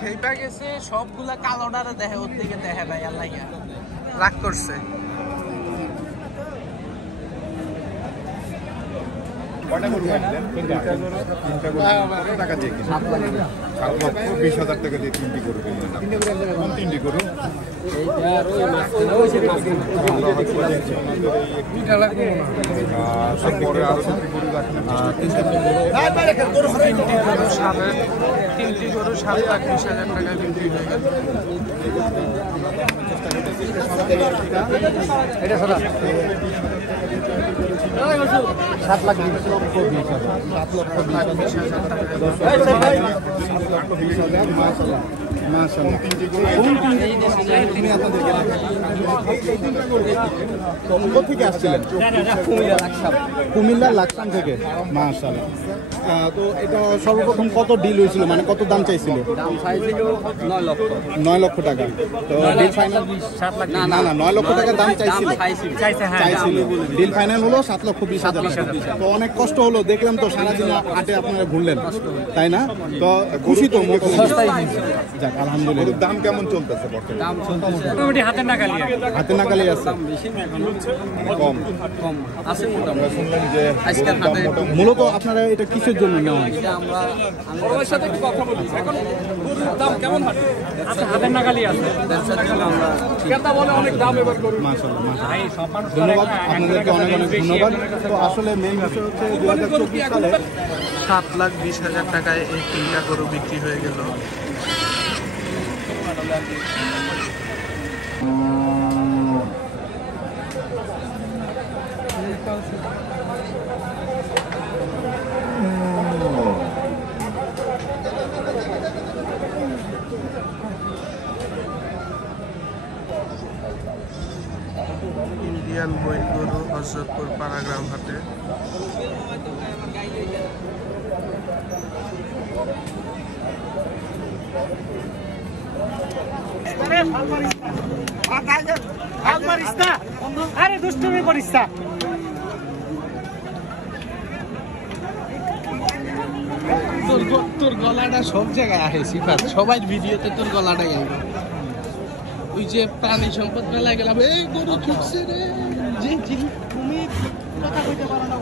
খেপা গেছে সবগুলা কালোটারে দেখে ওর দিকে দেখে ভাই আল্লাহ রাগ করছে। কটা গরু কিনলেন? তিনটা গরু। কত টাকা দিয়ে কিনলেন? 7,20,000 টাকা দিয়ে 3টি গরু কিনলেন। কোন 3টি গরু? তারপরে আরো 2টি গরু রাখলেন। 3টি গরু 7,20,000 টাকা বিক্রি হয়ে গেল। এটা সাদা 7,20,000 মাশাআল্লাহ। থেকে আসছিলেন? কুমিল্লা লাকসাম থেকে। মাশাআল্লাহ। তো এটা সর্বপ্রথম কত ডিল হয়েছিল, মানে কত দাম চাইছিল? দাম চাইছিল 9 লক্ষ টাকা। তো ডিল ফাইনাল 7 লাখ না 9 লক্ষ টাকা দাম চাইছিল। চাইছিল ডিল ফাইনাল হলো 7,20,000 টাকা। তো অনেক কষ্ট হলো, দেখলাম তো সারাদিন হাটে আপনারা ঘুরলেন, তাই না? তো খুশি তো যাক আলহামদুলিল্লাহ। দাম কেমন চলতেছে বর্তমানে? দাম মোটামুটি হাতে নাগালি আছে। কম আছে আমরা শুনলাম যে আজকের হাতে মূলত আপনারা এটা কিসের জন্য নেওয়া হয়? এটা আমরা ওর সাথে একটু কথা বলি। এখন দাম কেমন হাতে নাগালি আছে। আমরা ক্রেতা বলে অনেক দাম এবার গরু। মাশাআল্লাহ মাশাআল্লাহ। ধন্যবাদ আপনাদেরকে, অনেক অনেক ধন্যবাদ। তো আসলে মেইন বিষয় হচ্ছে 2024 সালে 7,20,000 টাকায় এই 3টা গরু বিক্রি হয়ে গেল। ইন্ডিয়ান বইল গরু হযরতপুর পাড়াগ্রাম হাটে। আরে দুষ্টুমি করিস না। তোর গলাটা সব জায়গায় আসে সিফাত, সবাই ভিডিওতে তোর গলাটাই আসবে। ওই যে প্রাণী সম্পদ মেলায় গেলাম, এই গরু ছুটছে রে, যে তুমি কথা কইতে পারো না।